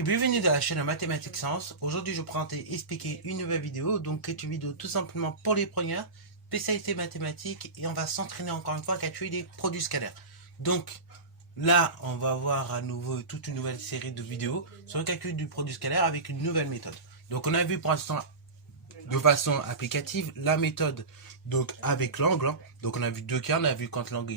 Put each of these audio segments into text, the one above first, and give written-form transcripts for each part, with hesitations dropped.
et bienvenue dans la chaîne Mathématiques Sciences. Aujourd'hui, je vais présenter et expliquer une nouvelle vidéo. Donc, c'est une vidéo tout simplement pour les premières, spécialité mathématiques, et on va s'entraîner encore une fois à calculer des produits scalaires. Donc, là, on va voir à nouveau toute une nouvelle série de vidéos sur le calcul du produit scalaire avec une nouvelle méthode. Donc, on a vu pour l'instant de façon applicative la méthode donc avec l'angle. Donc on a vu deux cas, on a vu quand l'angle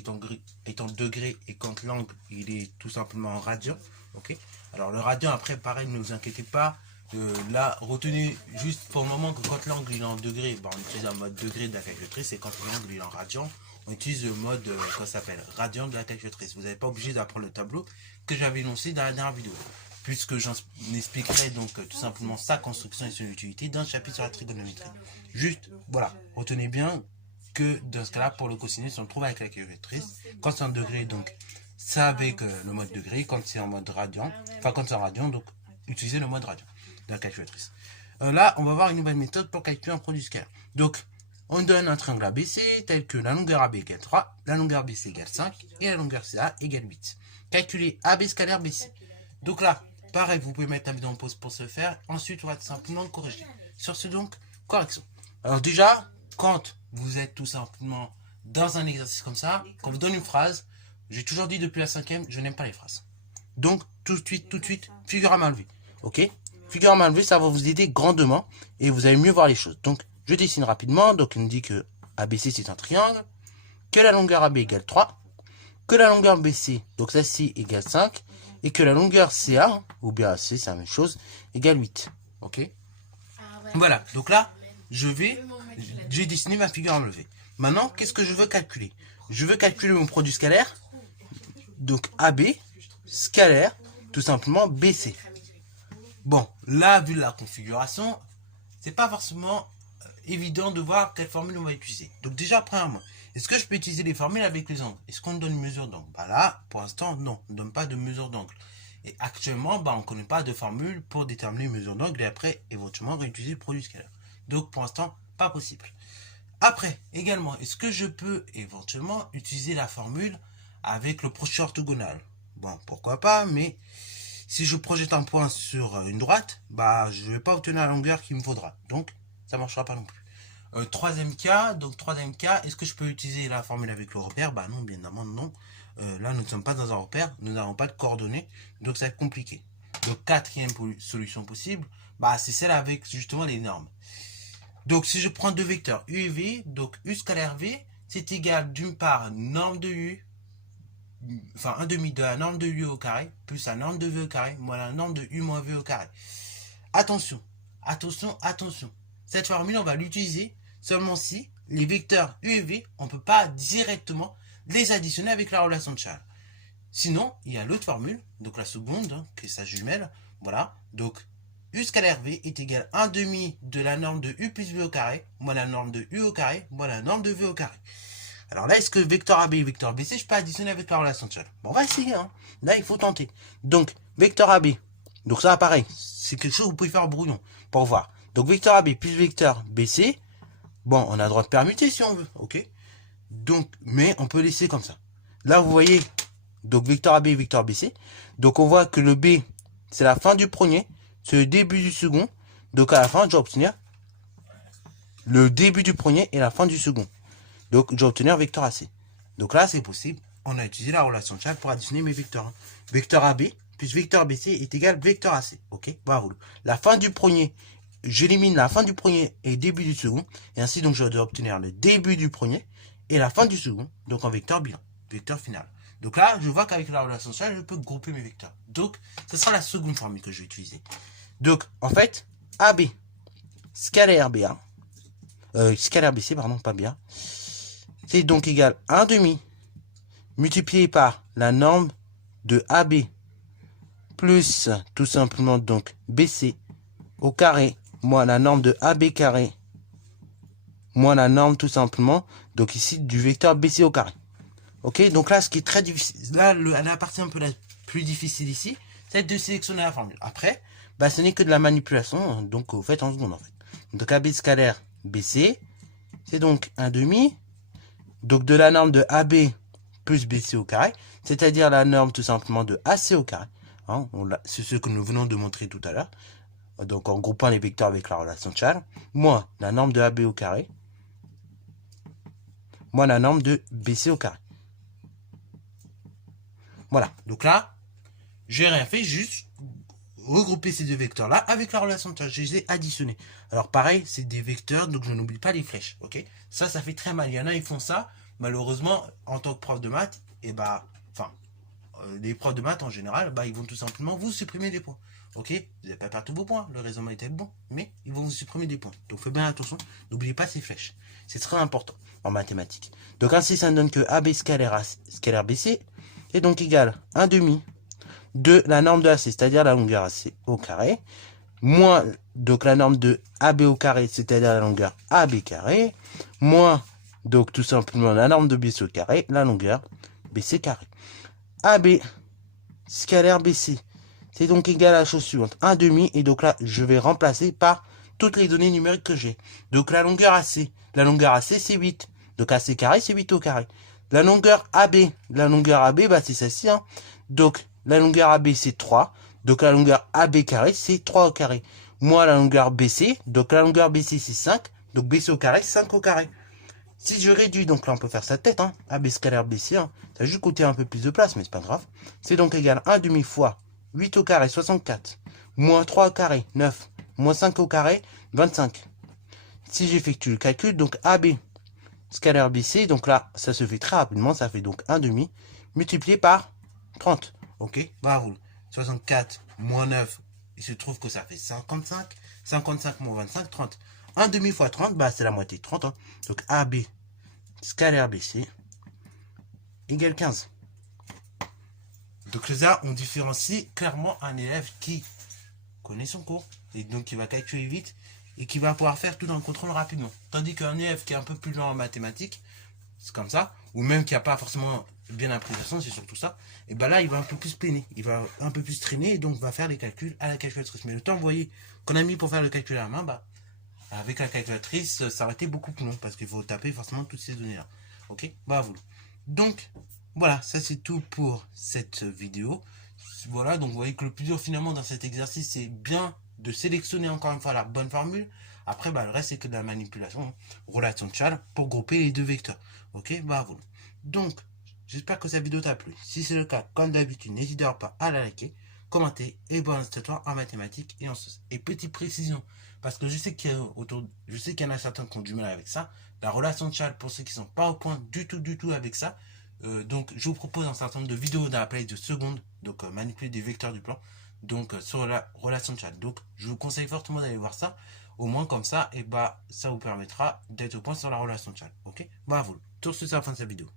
est en degrés et quand l'angle il est tout simplement en radian. Ok. Alors le radian après pareil, ne vous inquiétez pas. Là retenez juste pour le moment que quand l'angle est en degrés, on utilise un mode degré de la calculatrice, et quand l'angle est en radian, on utilise le mode comment ça s'appelle radian de la calculatrice. Vous n'êtes pas obligé d'apprendre le tableau que j'avais énoncé dans la dernière vidéo, puisque j'en expliquerai donc tout simplement sa construction et son utilité dans le chapitre sur la trigonométrie. Juste, voilà, retenez bien que dans ce cas-là, pour le cosinus, on le trouve avec la calculatrice. Quand c'est en degré, donc c'est avec le mode degré. Quand c'est en mode radian, quand c'est en radian, donc utilisez le mode radian de la calculatrice. Là, on va voir une nouvelle méthode pour calculer un produit scalaire. Donc, on donne un triangle ABC tel que la longueur AB égale 3, la longueur BC égale 5 et la longueur CA égale 8. Calculer AB scalaire BC. Donc là, pareil, vous pouvez mettre la vidéo en pause pour ce faire. Ensuite, on va tout simplement corriger. Sur ce donc, correction. Alors déjà, quand vous êtes tout simplement dans un exercice comme ça, quand vous donne une phrase, j'ai toujours dit depuis la 5e, je n'aime pas les phrases. Donc, tout de suite, figure à main levée. Ok? Figure à main levée, ça va vous aider grandement et vous allez mieux voir les choses. Donc, je dessine rapidement. Donc, il me dit que ABC c'est un triangle, que la longueur AB égale 3, que la longueur BC, donc celle-ci, égale 5, et que la longueur CA, ou bien AC, c'est la même chose, égale 8. Ok? Voilà, donc là, j'ai dessiné ma figure à main levée. Maintenant, qu'est-ce que je veux calculer? Je veux calculer mon produit scalaire, donc AB, scalaire, tout simplement BC. Bon, là, vu la configuration, c'est pas forcément évident de voir quelle formule on va utiliser. Donc déjà, premièrement, est-ce que je peux utiliser les formules avec les angles? Est-ce qu'on donne une mesure d'angle? Là, pour l'instant, non, on ne donne pas de mesure d'angle. Et actuellement, on ne connaît pas de formule pour déterminer une mesure d'angle et après, éventuellement, réutiliser le produit scalaire. Donc, pour l'instant, pas possible. Après, également, est-ce que je peux éventuellement utiliser la formule avec le projeté orthogonal? Bon, pourquoi pas, mais si je projette un point sur une droite, je ne vais pas obtenir la longueur qu'il me faudra. Donc, ça ne marchera pas non plus. Troisième cas, est-ce que je peux utiliser la formule avec le repère? Non, bien évidemment, non. Là, nous ne sommes pas dans un repère, nous n'avons pas de coordonnées, donc ça va être compliqué. Donc, quatrième solution possible, c'est celle avec justement les normes. Donc, si je prends deux vecteurs U et V, donc U scalaire V, c'est égal d'une part norme de U, enfin un demi de la norme de U au carré, plus la norme de V au carré, moins la norme de U moins V au carré. Attention. Cette formule, on va l'utiliser seulement si les vecteurs U et V, on ne peut pas directement les additionner avec la relation de Charles. Sinon, il y a l'autre formule, donc la seconde, qui est sa jumelle. Voilà, donc U scalaire V est égal à 1 demi de la norme de U plus V au carré, moins la norme de U au carré, moins la norme de V au carré. Alors là, est-ce que vecteur AB et vecteur BC, je peux additionner avec la relation de Charles? On va essayer. Là, il faut tenter. Donc, vecteur AB. Donc ça, pareil. C'est quelque chose que vous pouvez faire au brouillon pour voir. Donc, vecteur AB plus vecteur BC. Bon, on a le droit de permuter si on veut. Ok. Donc, mais on peut laisser comme ça. Là, vous voyez, donc vecteur AB et vecteur BC. Donc, on voit que le B, c'est la fin du premier. C'est le début du second. Donc, à la fin, je vais obtenir le début du premier et la fin du second. Donc, je vais obtenir vecteur AC. Donc là, c'est possible. On a utilisé la relation de Charles pour additionner mes vecteurs. Vecteur AB plus vecteur BC est égal vecteur AC. Ok, bravo. La fin du premier, j'élimine la fin du premier et le début du second. Et ainsi, donc, je dois obtenir le début du premier et la fin du second. Donc, en vecteur bilan, vecteur final. Donc là, je vois qu'avec la relation de Charles, je peux grouper mes vecteurs. Donc, ce sera la seconde formule que je vais utiliser. Donc, en fait, AB scalaire BA, scalaire BC, pardon, pas BA, c'est donc égal à 1 demi multiplié par la norme de AB plus tout simplement donc BC au carré moins la norme de AB carré moins la norme tout simplement donc ici du vecteur BC au carré. Ok, donc là ce qui est très difficile, là la partie un peu la plus difficile ici, c'est de sélectionner la formule. Après, ce n'est que de la manipulation, donc vous faites en seconde en fait. Donc AB scalaire BC, c'est donc 1 demi, donc de la norme de AB plus BC au carré, c'est-à-dire la norme tout simplement de AC au carré, Hein, c'est ce que nous venons de montrer tout à l'heure. Donc en groupant les vecteurs avec la relation de Chasles, moins la norme de AB au carré, moins la norme de BC au carré. Voilà, donc là, j'ai rien fait, juste regrouper ces deux vecteurs-là avec la relation de Chasles. Je les ai additionnés. Alors pareil, c'est des vecteurs, donc je n'oublie pas les flèches, ok? Ça fait très mal. Il y en a, ils font ça. Malheureusement, en tant que prof de maths, et les profs de maths en général, ils vont tout simplement vous supprimer des points. Ok, vous n'allez pas perdre tous vos points, le raisonnement était bon, mais ils vont vous supprimer des points. Donc faites bien attention, n'oubliez pas ces flèches. C'est très important en mathématiques. Donc ainsi, ça ne donne que AB scalaire BC est donc égal à 1 demi de la norme de AC, c'est-à-dire la longueur AC au carré, moins donc la norme de AB au carré, c'est-à-dire la longueur AB carré, moins donc tout simplement la norme de BC au carré, la longueur BC carré. AB scalaire BC, c'est donc égal à la chose suivante, 1 demi, et donc là, je vais remplacer par toutes les données numériques que j'ai. Donc la longueur AC c'est 8, donc AC carré, c'est 8 au carré. La longueur AB, c'est celle-ci, hein. Donc la longueur AB, c'est 3, donc la longueur AB carré, c'est 3 au carré. Moi, la longueur BC, donc la longueur BC, c'est 5, donc BC au carré, 5 au carré. Si je réduis, donc là on peut faire sa tête, hein, AB scalaire BC, hein, ça a juste coûté un peu plus de place, mais c'est pas grave. C'est donc égal à 1 demi fois 8 au carré, 64, moins 3 au carré, 9, moins 5 au carré, 25. Si j'effectue le calcul, donc AB scalaire BC, donc là ça se fait très rapidement, ça fait donc 1 demi multiplié par 30. Ok, roule. 64 moins 9, il se trouve que ça fait 55. 55 moins 25, 30. 1 demi fois 30, c'est la moitié de 30. Hein. Donc AB scalaire BC égale 15. Donc là, on différencie clairement un élève qui connaît son cours, et donc qui va calculer vite, et qui va pouvoir faire tout dans le contrôle rapidement. Tandis qu'un élève qui est un peu plus lent en mathématiques, c'est comme ça, ou même qui n'a pas forcément bien appris la leçon, c'est surtout ça, et là, il va un peu plus peiner, il va un peu plus traîner, et donc va faire les calculs à la calculatrice. Mais le temps, vous voyez, qu'on a mis pour faire le calcul à la main, avec la calculatrice, ça aurait été beaucoup plus long, parce qu'il faut taper forcément toutes ces données-là. Ok, vous. Donc, voilà, ça c'est tout pour cette vidéo. Voilà, donc vous voyez que le plus dur finalement dans cet exercice, c'est bien de sélectionner encore une fois la bonne formule. Après, le reste c'est que de la manipulation, hein, relation de Chasles, pour grouper les deux vecteurs. Ok, voilà. Donc, j'espère que cette vidéo t'a plu. Si c'est le cas, comme d'habitude, n'hésitez pas à la liker, commenter et bon institutoire en mathématiques et en sciences. Et petite précision, parce que je sais qu'il y en a certains qui ont du mal avec ça. La relation de Chasles, pour ceux qui ne sont pas au point du tout avec ça, donc je vous propose un certain nombre de vidéos dans la playlist de secondes, donc manipuler des vecteurs du plan, donc sur la relation de Chasles. Donc je vous conseille fortement d'aller voir ça, au moins comme ça, et ça vous permettra d'être au point sur la relation de Chasles. Ok, vous, sur ce, c'est la fin de cette vidéo.